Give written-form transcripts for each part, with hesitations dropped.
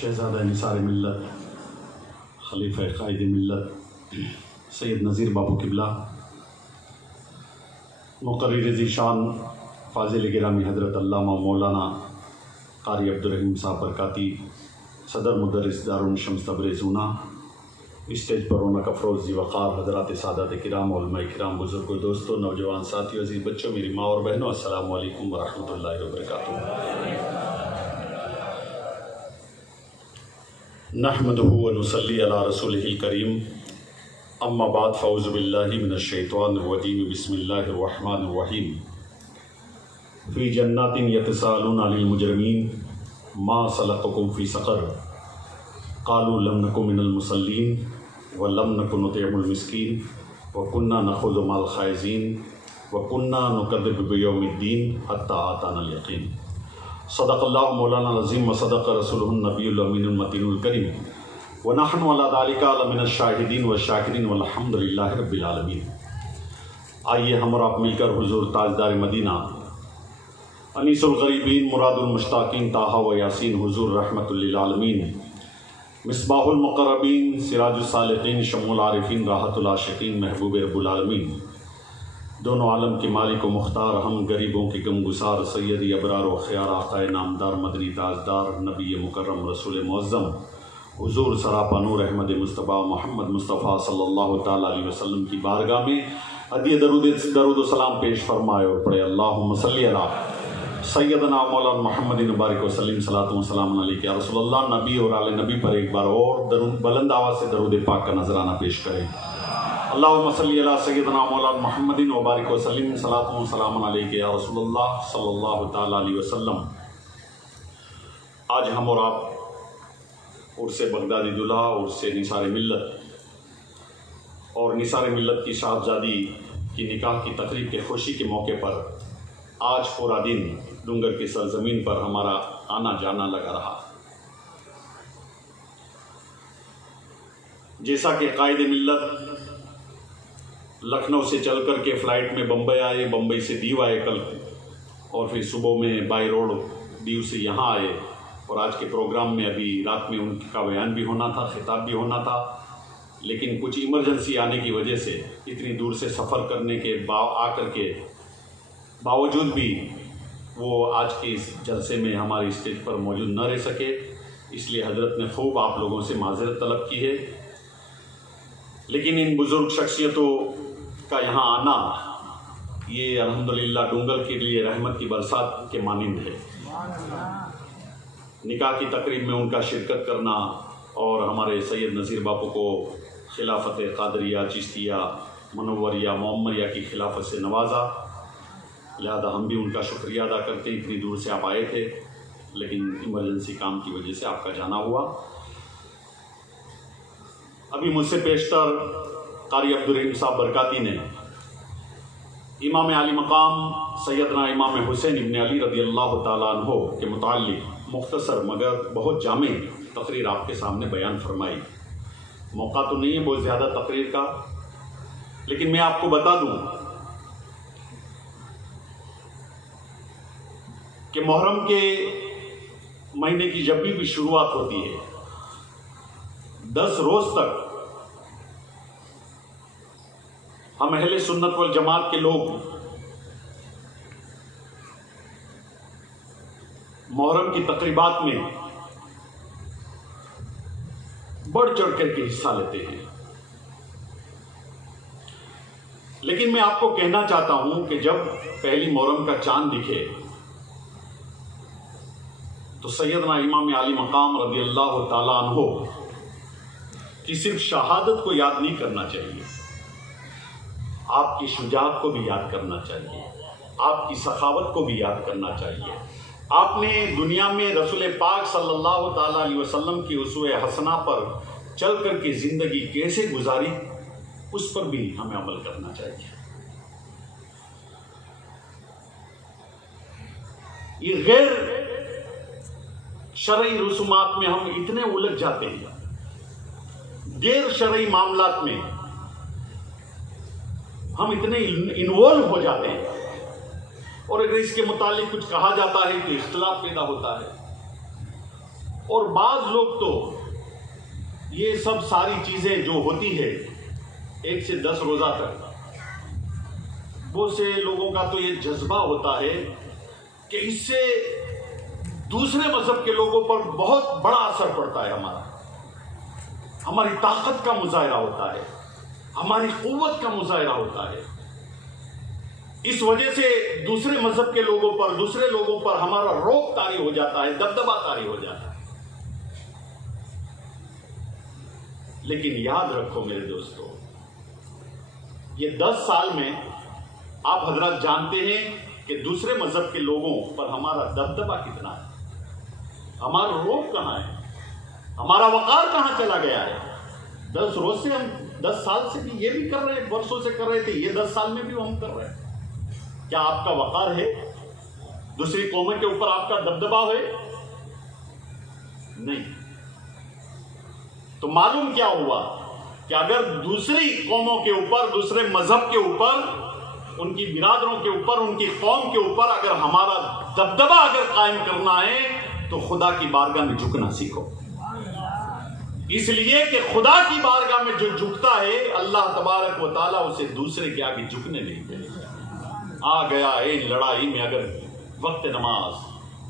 शहज़ादा निसार मिल्लत खलीफ़ा क़ाइद मिल्लत सैयद नज़ीर बाबू किबला, मुक़र्रिर ज़ीशान फ़ाज़िल गिरामी हज़रत अल्लामा मौलाना क़ारी अब्दुर्रहीम साहब बरकाती, सदर मुदर्रिस दारुल शम्स तब्रेज़ूना, स्टेज पर रौनक अफ़रोज़ ज़ी वक़ार हज़रात सादात किराम उलमा किराम, बुज़ुर्गों, दोस्तों, नौजवान साथियों, अज़ीज़ बच्चों, मेरी माँ और बहनों, अस्सलामु अलैकुम व रहमतुल्लाहि व बरकातुहू। नहमदुहु व नुसल्ली अला रसूलिहिल करीम, अम्मा बाद, फ़ऊज़ु बिल्लाहि मिनश शैतानिर रजीम, बिस्मिल्लाहिर रहमानिर रहीम। फ़ी जन्नातिन यतसाअलूना अनिल मुजरिमीन, मा सलककुम फ़ी सक़र, क़ालू लम नकु मिनल मुसल्लीन व लम नकु नुतिअमुल मिस्कीन व कुन्ना नख़ुज़ु मअल ख़ाइज़ीन व कुन्ना नुकज़्ज़िबु बियौमिद्दीन हत्ता अतानल यक़ीन। सदक़ल्लाहु मौलाना अज़ीम व सदक़ रसूलुहुन नबियुल अमीनुल मतीनुल करीम व नहनु अला ज़ालिका लमिनश शाहिदीन व शाकिरीन वल्हम्दुलिल्लाहि रब्बिल आलमीन। आइए हम और आप मिलकर हुज़ूर ताजदार मदीना अनीसुल ग़रीबीन मुरादुल मुश्ताक़ीन ताहा व यासीन हुज़ूर रहमतुल लिल आलमीन मिसबाहुल मुक़र्रबीन सिराजुस सालिकीन शम्मुल आरिफीन राहतुल आशिकीन महबूब रब्बुल आलमीन, दोनों आलम के मालिक व मुख्तार, हम गरीबों के गमगुसार, सैयदी अबरार व ख़यार, आक़ाए नामदार, मदनी ताजदार, नबी मुकर्रम, रसूल मुअज़्ज़म हुज़ूर सरापा नूर अहमद मुस्तफ़ा मोहम्मद मुस्तफ़ा सल्लल्लाहु तआला अलैहि वसल्लम की बारगाह में हदिया दरूद सलाम पेश फरमाए और पढ़े। अल्लाहुम्मा सल्ली अला सैयदना मौलाना मुहम्मदिन बारिक वसल्लम सलातु व सलाम अलैका या रसूलल्लाह। नबी और आले नबी पर एक बार और दरूद बुलंद आवाज़ से दरूद पाक का नजराना पेश करें। अल्लाहुम्मा सल्ली अला सैयदना मौलाना मुहम्मदिन व बारिक वसल्लम सलातु व सलाम अलैका या रसूलल्लाह सल्लल्लाहु तआला अलैहि वसल्लम। आज हम और आप उर्से बगदादी दुल्हा, उर्से निसार मिल्लत और निसार मिल्लत की साहबजादी की निकाह की तकरीब के खुशी के मौके पर आज पूरा दिन डूंगर की सरजमीन पर हमारा आना जाना लगा रहा। जैसा कि क़ाइद मिल्लत लखनऊ से चलकर के फ़्लाइट में बम्बई आए, बम्बई से दीव आए कल, और फिर सुबह में बाई रोड दीव से यहाँ आए, और आज के प्रोग्राम में अभी रात में उनका बयान भी होना था, खिताब भी होना था, लेकिन कुछ इमरजेंसी आने की वजह से इतनी दूर से सफ़र करने के आकर के बावजूद भी वो आज के इस जलसे में हमारे स्टेज पर मौजूद न रह सके, इसलिए हज़रत ने खूब आप लोगों से माज़रत तलब की है। लेकिन इन बुज़ुर्ग शख्सियतों का यहाँ आना ये अल्हम्दुलिल्लाह डूंगर के लिए रहमत की बरसात के मानिंद है। निकाह की तकरीब में उनका शिरकत करना और हमारे सैयद नज़ीर बापू को खिलाफत क़ादरिया, चिश्तिया, मनव्वरिया, मोहम्मदिया की खिलाफत से नवाजा, लिहाजा हम भी उनका शुक्रिया अदा करते हैं। इतनी दूर से आप आए थे, लेकिन इमरजेंसी काम की वजह से आपका जाना हुआ। अभी मुझसे पेशतर क़ारी अब्दुर्रहीम साहब बरकाती ने इमाम आली मकाम सैयदना इमाम हुसैन इब्न अली रज़ियल्लाहु ताला अन्हो के मुताल्लिक़ मुख्तसर मगर बहुत जामे तकरीर आपके सामने बयान फरमाई। मौका तो नहीं है बहुत ज़्यादा तकरीर का, लेकिन मैं आपको बता दूं कि मुहर्रम के महीने की जब भी शुरुआत होती है 10 रोज़ तक हम अहले सुन्नत वल जमात के लोग मुहर्रम की तकरीबात में बढ़ चढ़ करके हिस्सा लेते हैं। लेकिन मैं आपको कहना चाहता हूं कि जब पहली मुहर्रम का चांद दिखे तो सैयदना इमाम आली मकाम रज़ियल्लाहु ताला अन्हो कि सिर्फ शहादत को याद नहीं करना चाहिए, आपकी शुजाअत को भी याद करना चाहिए, आपकी सखावत को भी याद करना चाहिए। आपने दुनिया में रसूल पाक सल्लल्लाहु ताला अलैहि वसल्लम की उसवे हसना पर चल कर के ज़िंदगी कैसे गुजारी, उस पर भी हमें अमल करना चाहिए। ये गैर शरई रसूमात में हम इतने उलझ जाते हैं, गैर शरई मामलात में हम इतने इन्वॉल्व हो जाते हैं, और अगर इसके मुतालिक कुछ कहा जाता है तो इख्तिलाफ पैदा होता है, और बाज लोग तो ये सब सारी चीजें जो होती है 1 से 10 रोजा तक, वो से लोगों का तो ये जज्बा होता है कि इससे दूसरे मजहब के लोगों पर बहुत बड़ा असर पड़ता है। हमारी ताकत का मुजाहिरा होता है, हमारी कुव्वत का मुजाहिरा होता है। इस वजह से दूसरे मजहब के लोगों पर, दूसरे लोगों पर हमारा रौब तारी हो जाता है, दबदबा तारी हो जाता है। लेकिन याद रखो मेरे दोस्तों, ये 10 साल में आप हजरत जानते हैं कि दूसरे मजहब के लोगों पर हमारा दबदबा कितना है, हमारा रौब कहां है, हमारा वकार कहां चला गया है। 10 रोज से हम 10 साल से भी ये भी कर रहे हैं, वर्षों से कर रहे थे, ये 10 साल में भी हम कर रहे हैं। क्या आपका वकार है? दूसरी कौमों के ऊपर आपका दबदबा है? नहीं। तो मालूम क्या हुआ कि अगर दूसरी कौमों के ऊपर, दूसरे मजहब के ऊपर, उनकी बिरादरों के ऊपर, उनकी कौम के ऊपर अगर हमारा दबदबा अगर कायम करना है तो खुदा की बारगाह में झुकना सीखो। इसलिए कि खुदा की बारगाह में जो झुकता है, अल्लाह तबारक व तआला उसे दूसरे के आगे झुकने नहीं देगा। आ गया इन लड़ाई में अगर वक्त नमाज,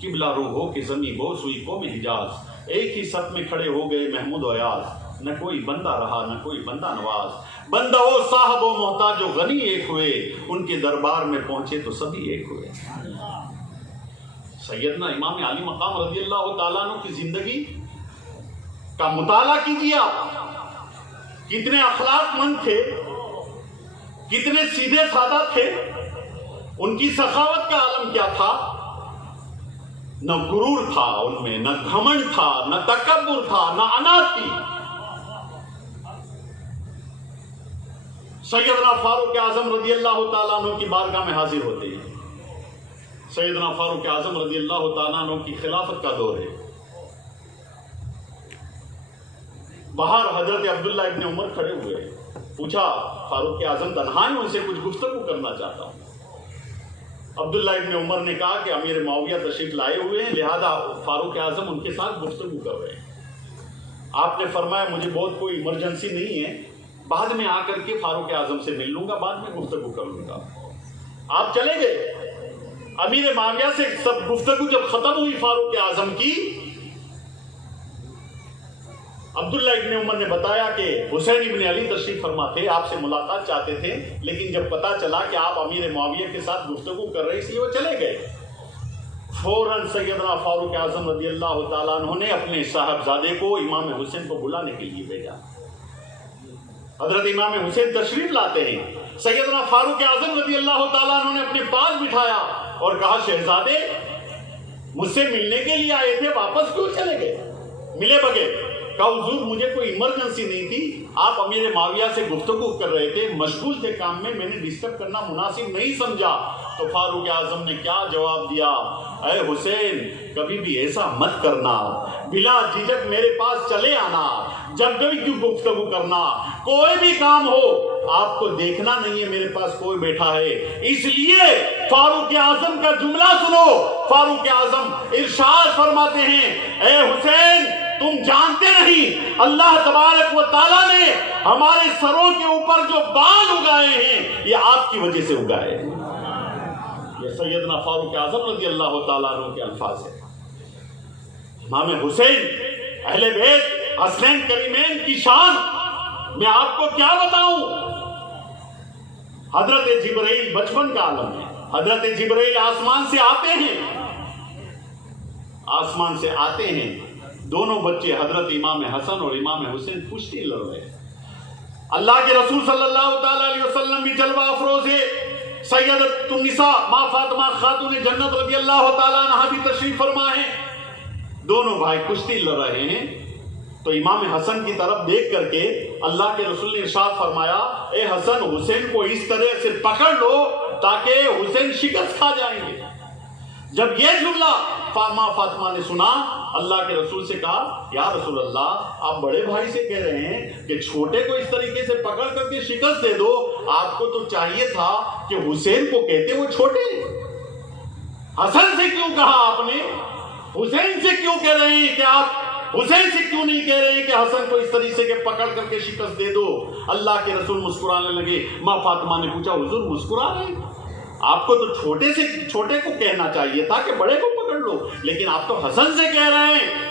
किबला रू हो कि जमी हो सुई को में हिजाज, एक ही सत में खड़े हो गए महमूद और याज, न कोई बंदा रहा न कोई बंदा नवाज, बंदा हो साहब हो मोहताज हो गनी एक हुए, उनके दरबार में पहुंचे तो सभी एक हुए। सैयदना इमाम अली मकाम रज़ी अल्लाह तआला अन्हु की जिंदगी का मुताला कीजिए आप, कितने अखलाकमंद थे, कितने सीधे सादा थे, उनकी सखावत का आलम क्या था। न गुरूर था उनमें, न घमंड था, न तकब्बुर था, न अना थी। सैयदना फारूक आजम रज़ी अल्लाह तआला अन्हु की बारगाह में हाजिर होते हैं। सैयदना फारूक आजम रज़ी अल्लाह तआला अन्हु की खिलाफत का दौर है। बाहर हजरत अब्दुल्ला इब्ने उमर खड़े हुए, पूछा फारूक आजम तन्हा है, उनसे कुछ गुफ्तगू करना चाहता हूं। अब्दुल्ला इब्ने उमर ने कहा कि अमीर मुआविया तशरीफ लाए हुए हैं, लिहाजा फारूक आजम उनके साथ गुफ्तगू कर रहे हैं। आपने फरमाया मुझे बहुत कोई इमरजेंसी नहीं है, बाद में आकर के फारूक आजम से मिल लूंगा, बाद में गुफ्तगू कर लूंगा। आप चले गए। अमीर मुआविया से सब गुफ्तगू जब खत्म हुई फारूक आजम की, अब्दुल्ला इब्ने उमर ने बताया कि हुसैन इब्ने अली तशरीफ फरमा थे, आपसे मुलाकात चाहते थे, लेकिन जब पता चला कि आप अमीर मुआविया के साथ गुफ्तगू कर रहे इसलिए वो चले गए। फौरन सैयदना फारूक आजम रज़ी अल्लाह तआला अन्हु ने अपने साहबजादे को इमाम हुसैन को बुलाने के लिए भेजा। हजरत इमाम हुसैन तशरीफ लाते हैं, सैयदना फारूक आजम रज़ी अल्लाह तआला अन्हु ने अपने पास बिठाया और कहा शहजादे मुझसे मिलने के लिए आए थे, वापस क्यों चले गए मिले बगैर? कहा हुजूर मुझे कोई इमरजेंसी नहीं थी, आप अमीर मुआविया से गुफ्तगू कर रहे थे, मशगूल थे काम में, मैंने डिस्टर्ब करना मुनासिब नहीं समझा। तो फारूक आजम ने क्या जवाब दिया, अरे हुसैन कभी भी ऐसा मत करना, बिला झिझक मेरे पास चले आना, जब कभी क्यों गुफ्तगू करना, कोई भी काम हो आपको देखना नहीं है मेरे पास कोई बैठा है। इसलिए फारूक आजम का जुमला सुनो, फारूक आजम इरशाद फरमाते हैं, ए हुसैन तुम जानते नहीं अल्लाह तबारक व तआला ने हमारे सरों के ऊपर जो बाल उगाए हैं ये आपकी वजह से उगाए हैं। ये सैयदना फारूक आजम रज़ी अल्लाह तआला अन्हु के अल्फाज है। इमाम हुसैन अहले बैत हसनैन करीमैन की शान मैं आपको क्या बताऊं। हजरत जिब्राइल बचपन का आलम है, हजरत जिब्राइल आसमान से आते हैं, आसमान से आते हैं, दोनों बच्चे हजरत इमाम हसन और इमाम हुसैन कुश्ती लड़ रहे हैं। अल्लाह के रसूल सल्लल्लाहु ताला अलैहि वसल्लम भी जलवा अफरोज है। सैयदतुन निसा मां फातिमा खातून जन्नत रज़ी अल्लाह ताला अन्हा भी तशरीफ फरमा है। दोनों भाई कुश्ती लड़ रहे हैं तो इमाम हसन की तरफ देख करके अल्लाह के रसूल ने इरशाद फरमाया, ए हसन हुसैन को इस तरह से पकड़ लो ताकि हुसैन शिकस्त खा जाएंगे। जब यह जुमला मां फातिमा ने सुना, अल्लाह के रसूल से कहा, या रसूल अल्लाह आप बड़े भाई से कह रहे हैं कि छोटे को इस तरीके से पकड़ करके शिकस्त दे दो, आपको तो चाहिए था कि हुसैन को कहते वो छोटे। हसन से क्यों कहा आपने, हुसैन से क्यों कह रहे हैं कि आप हुसैन से क्यों नहीं कह रहे कि हसन को इस तरीके के पकड़ करके शिकस्त दे दो? अल्लाह के रसूल मुस्कुराने लगे। माँ फातिमा ने पूछा, हुजूर मुस्कुरा रहे? आपको तो छोटे को कहना चाहिए था कि बड़े को पकड़ लो, लेकिन आप तो हसन से कह रहे हैं।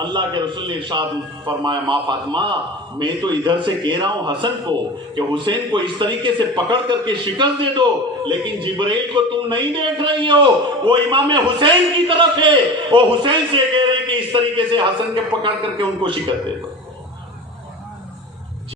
अल्लाह के रसूल ने इरशाद फरमाया, माँ फातिमा मैं तो इधर से कह रहा हूं हसन को कि हुसैन को इस तरीके से पकड़ करके शिकस्त दे दो, लेकिन जिब्राइल को तुम नहीं देख रही हो, वो इमाम हुसैन की तरफ है, वो हुसैन से कह रहे हैं कि इस तरीके से हसन के पकड़ करके उनको शिकस्त दे दो।